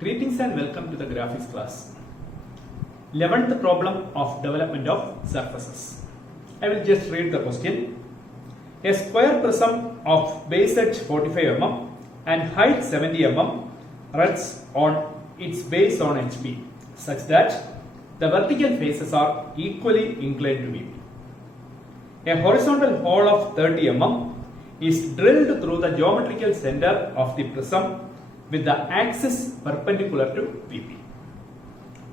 Greetings and welcome to the graphics class. 11th problem of development of surfaces. I will just read the question. A square prism of base edge 45 mm and height 70 mm rests on its base on HP such that the vertical faces are equally inclined to VP. A horizontal hole of 30 mm is drilled through the geometrical center of the prism with the axis perpendicular to VP.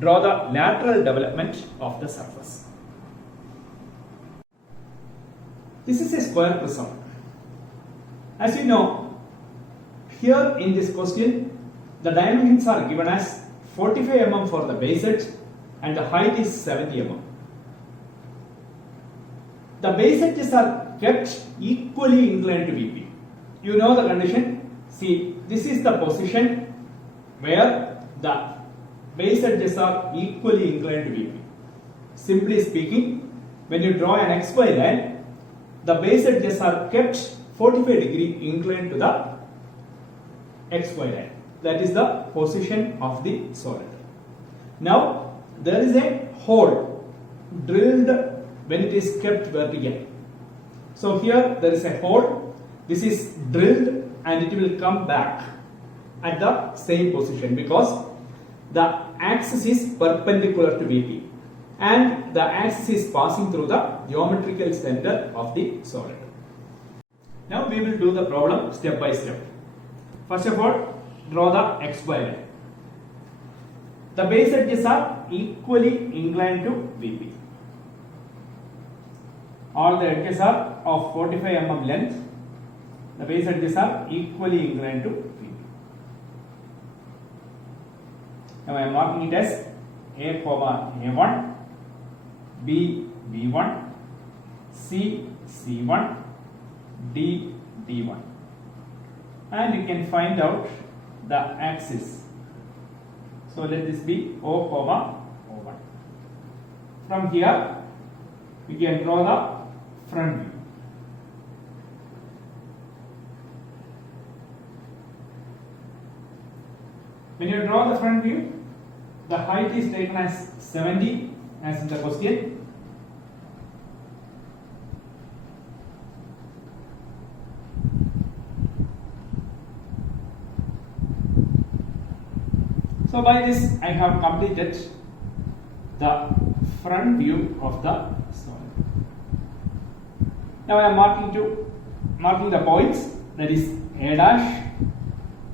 Draw the lateral development of the surface. This is a square prism. As you know, here in this question, the dimensions are given as 45 mm for the base edge and the height is 70 mm. The base edges are kept equally inclined to VP. You know the condition. See, this is the position where the base edges are equally inclined to VP. Simply speaking, when you draw an XY line, the base edges are kept 45 degree inclined to the XY line. That is the position of the solid. Now, there is a hole drilled when it is kept vertical. So here there is a hole. This is drilled and it will come back at the same position because the axis is perpendicular to VP and the axis is passing through the geometrical center of the solid. Now we will do the problem step by step. First of all, draw the XY line. The base edges are equally inclined to VP. All the edges are of 45 mm length. The base edges are equally inclined to VP. Now I am marking it as A, A1, B, B1, C, C1, D, D1. And you can find out the axis. So let this be O, O1. From here, we can draw the front view. When you draw the front view, the height is taken as 70 as in the question. So by this I have completed the front view of the solid. Now I am marking the points, that is A dash,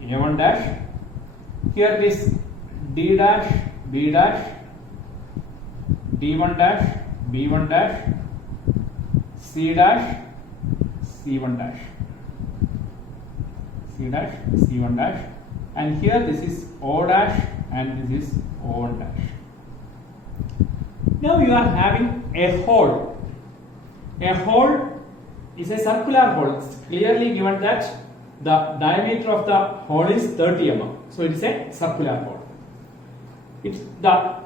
A1 dash. Here it is D dash, B dash, D1 dash, B1 dash, C dash, C1 dash, C dash, C1 dash, and here this is O dash and this is O1 dash. Now you are having a hole. A hole is a circular hole. It's clearly given that the diameter of the hole is 30 mm. So it is a circular hole. It's the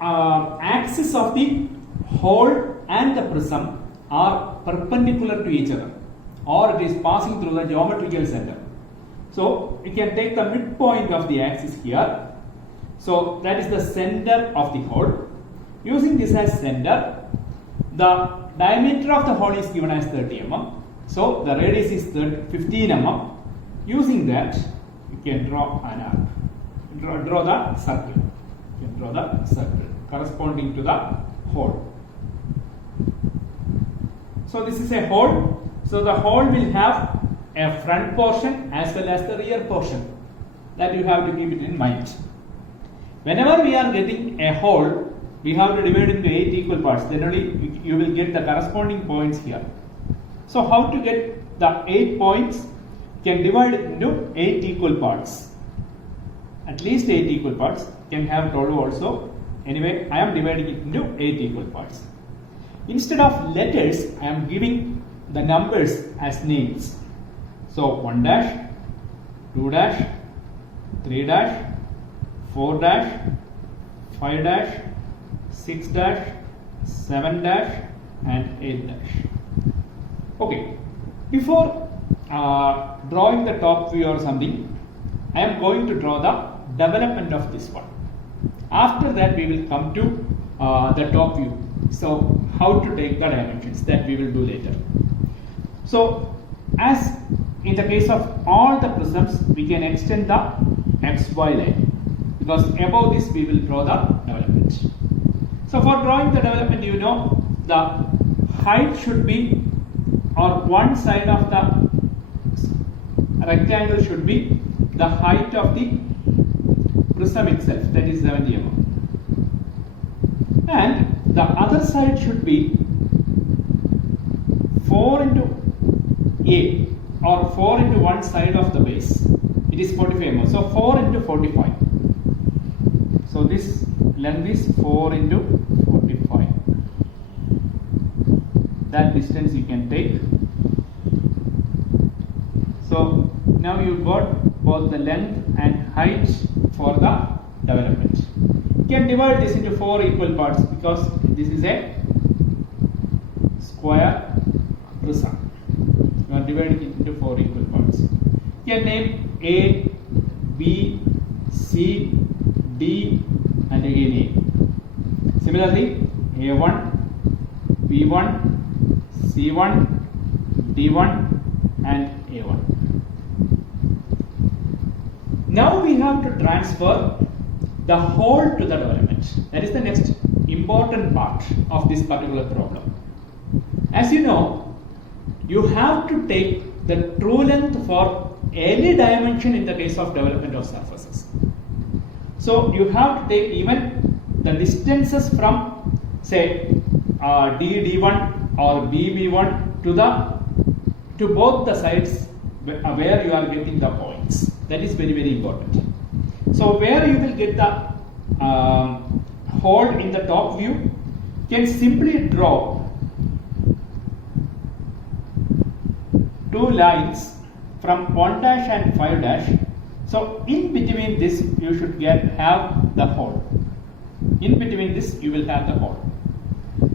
axis of the hole and the prism are perpendicular to each other, or it is passing through the geometrical center. So we can take the midpoint of the axis here. So that is the center of the hole. Using this as center, the diameter of the hole is given as 30 mm. So the radius is 15 mm. Using that, you can draw an arc. Draw the circle. You can draw the circle corresponding to the hole. So this is a hole. So the hole will have a front portion as well as the rear portion. That you have to keep it in mind. Whenever we are getting a hole, we have to divide into 8 equal parts. Then only you will get the corresponding points here. So how to get the 8 points? Can divide it into 8 equal parts. At least 8 equal parts. Can have 12 also. Anyway, I am dividing it into 8 equal parts. Instead of letters, I am giving the numbers as names. So 1 dash, 2 dash, 3 dash, 4 dash, 5 dash, 6 dash, 7 dash and 8 dash. Okay, before drawing the top view or something, I am going to draw the development of this one. After that, we will come to the top view. So how to take the dimensions, that we will do later. So as in the case of all the prisms, we can extend the XY line, because above this we will draw the development. So for drawing the development, you know, the height should be, or one side of the rectangle should be the height of the prism itself, that is 70 mm. And the other side should be 4 into A, or 4 into one side of the base. It is 45 mm. So 4 into 45. So this length is 4 into 45. That distance you can take. So now you got both the length and height for the development. You can divide this into 4 equal parts, because this is a square prism. You are dividing it into 4 equal parts. You can name A, B, C, D, and again A. Similarly, A1, B1, C1, D1, and A1. Now we have to transfer the whole to the development. That is the next important part of this particular problem. As you know, you have to take the true length for any dimension in the case of development of surfaces. So you have to take even the distances from, say, D1 or BB1 to both the sides where you are getting the points. That is very, very important. So where you will get the hole in the top view, you can simply draw two lines from 1 dash and 5 dash. So in between this you should have the hole. In between this you will have the hole.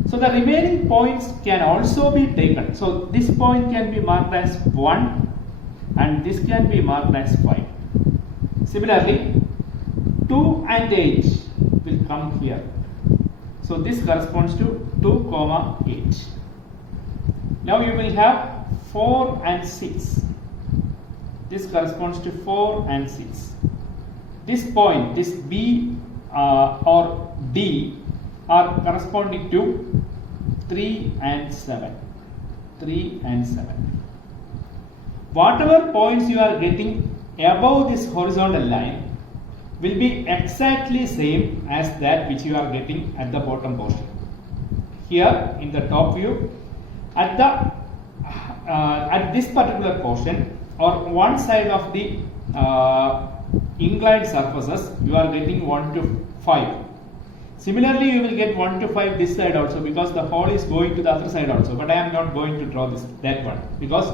So the remaining points can also be taken. So this point can be marked as 1 and this can be marked as 5. Similarly, 2 and 8 will come here. So this corresponds to 2, 8. Now you will have 4 and 6. This corresponds to 4 and 6. This point, this B or D, are corresponding to 3 and 7. 3 and 7. Whatever points you are getting above this horizontal line will be exactly same as that which you are getting at the bottom portion. Here in the top view, at this particular portion, or one side of the inclined surfaces, you are getting 1 to 5. Similarly, you will get 1 to 5 this side also, because the hole is going to the other side also. But I am not going to draw that one, because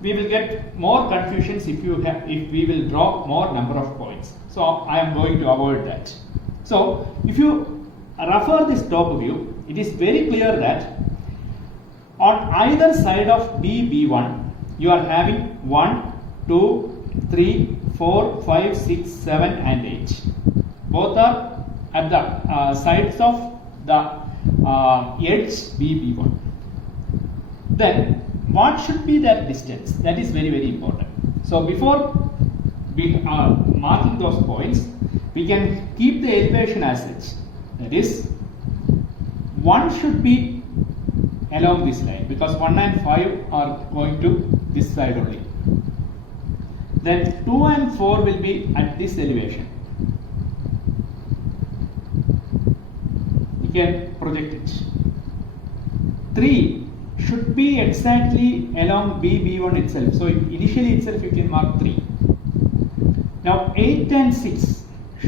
we will get more confusions if we will draw more number of points. So I am going to avoid that. So if you refer this top view, it is very clear that on either side of B1, you are having 1, 2, 3, 4, 5, 6, 7 and 8. Both are at the sides of the edge B1. Then what should be that distance? That is very, very important. So before we are marking those points, we can keep the elevation as such. That is, 1 should be along this line, because 1 and 5 are going to this side only. Then 2 and 4 will be at this elevation. You can project it. 3 should be exactly along B1 itself. So initially itself you can mark 3. Now 8 and 6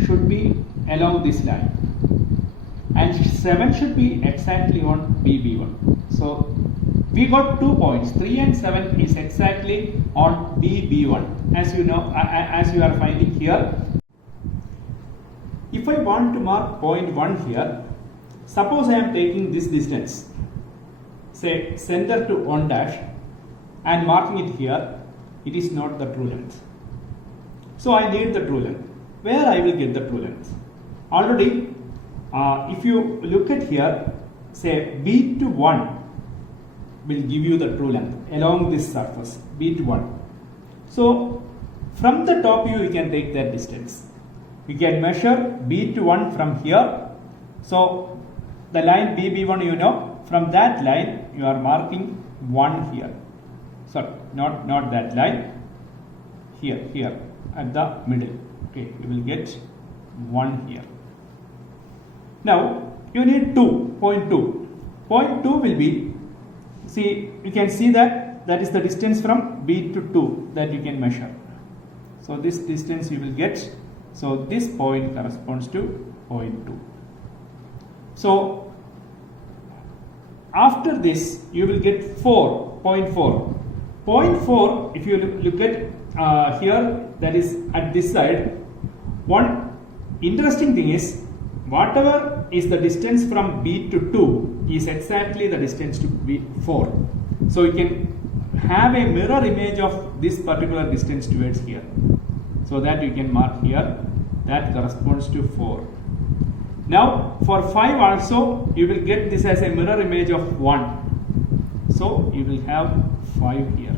should be along this line. And 7 should be exactly on BB1. So we got 2 points. 3 and 7 is exactly on BB1. As you know, as you are finding here. If I want to mark point 1 here, suppose I am taking this distance, say center to 1 dash, and marking it here, it is not the true length. So I need the true length. where I will get the true length. Already, if you look at here, say B to 1 will give you the true length along this surface, B to 1. So, from the top view, you can take that distance. You can measure B to 1 from here. So, the line BB1 you know, from that line you are marking 1 here. Sorry, not that line, here at the middle. Okay, you will get 1 here. Now, you need 2, point 2. Point 2 will be, see, you can see that is the distance from B to 2 that you can measure. So, this distance you will get. So, this point corresponds to point 2. So, after this, you will get 4.4. Point 4, if you look at here, that is at this side, one interesting thing is, whatever is the distance from B to 2 is exactly the distance to B 4. So, you can have a mirror image of this particular distance towards here. So, that you can mark here, that corresponds to 4. Now, for 5 also, you will get this as a mirror image of 1. So, you will have 5 here.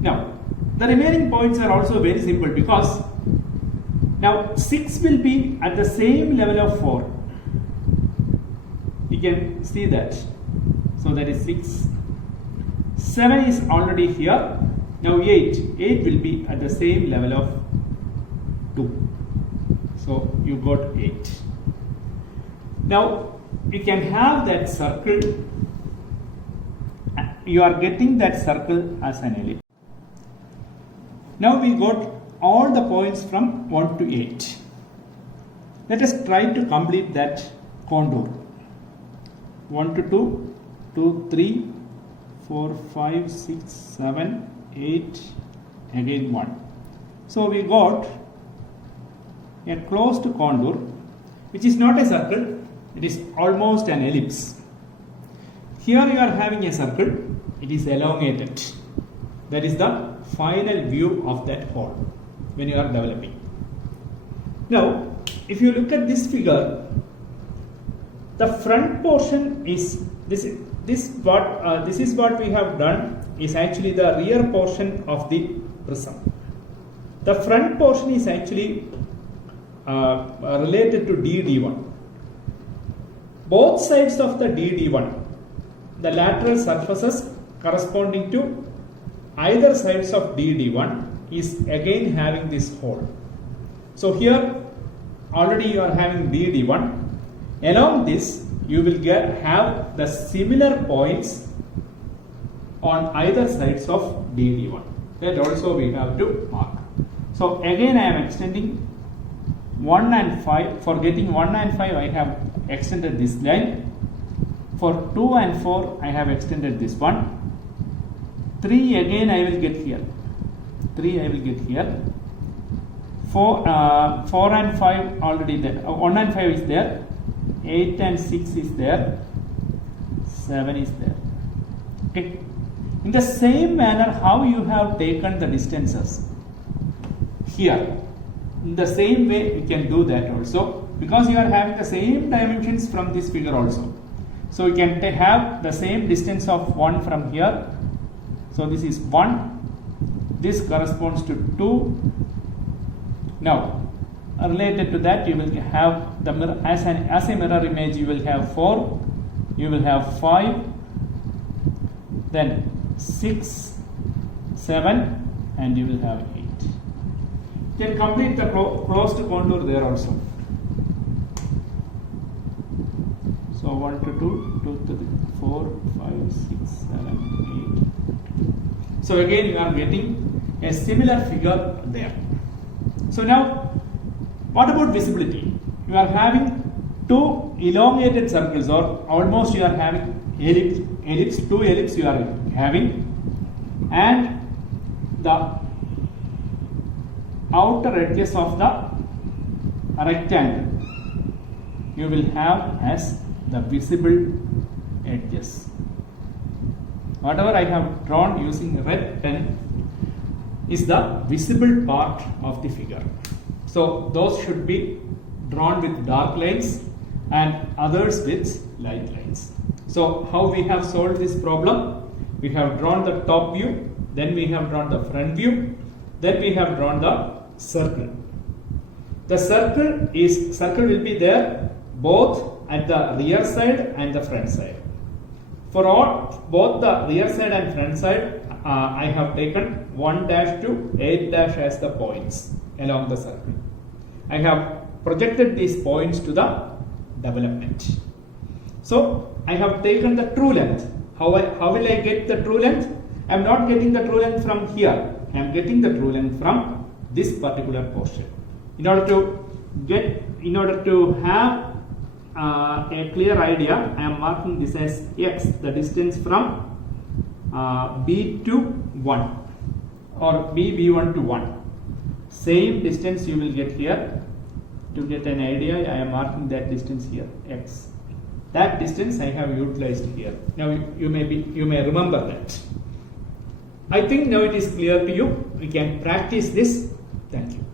Now, the remaining points are also very simple because now 6 will be at the same level of 4. You can see that. So, that is 6. 7 is already here. Now, 8 will be at the same level of 2. So, you got 8. Now, you can have that circle. You are getting that circle as an ellipse. Now, we got all the points from 1 to 8. Let us try to complete that contour. 1 to 2, 2, 3, 4, 5, 6, 7, 8, again 1. So, we got a closed contour which is not a circle, it is almost an ellipse. Here you are having a circle, it is elongated. That is the final view of that hole when you are developing. Now, if you look at this figure, the front portion is this is what we have done is actually the rear portion of the prism. The front portion is actually related to DD1. Both sides of the DD1, the lateral surfaces corresponding to either sides of DD1 is again having this hole. So, here already you are having DD1. Along this you will have the similar points on either sides of DD1. That also we have to mark. So, again I am extending 1 and 5. For getting 1 and 5 I have extended this line. For 2 and 4 I have extended this one. 3 again I will get here. 3 I will get here. 4 and 5 already there. 1 and 5 is there. 8 and 6 is there. 7 is there. Okay. In the same manner, how you have taken the distances here, in the same way you can do that also, because you are having the same dimensions from this figure also. So you can have the same distance of 1 from here. So this is 1. This corresponds to 2. Now, related to that, you will have the mirror as a mirror image. You will have 4. You will have 5. Then 6, 7, and you will have 8. You can complete the closed contour there also. So 1 to 2, 2 to 3, 4, 5, 6, 7, 8. So again you are getting a similar figure there. So now, what about visibility? You are having two elongated circles, or almost you are having two ellipses you are having, and the outer edges of the rectangle you will have as the visible edges. Whatever I have drawn using red pen is the visible part of the figure. So those should be drawn with dark lines and others with light lines. So how we have solved this problem? We have drawn the top view, then we have drawn the front view, then we have drawn the circle. The circle will be there both at the rear side and the front side. For both the rear side and front side, I have taken 1 dash to 8 dash as the points along the circle. I have projected these points to the development. So I have taken the true length. How will I get the true length? I am not getting the true length from here. I am getting the true length from this particular portion. In order to have a clear idea, I am marking this as x, the distance from B to 1 or B1 to 1. Same distance you will get here. To get an idea, I am marking that distance here, x. That distance I have utilized here. Now you may remember that. I think now it is clear to you. We can practice this. Thank you.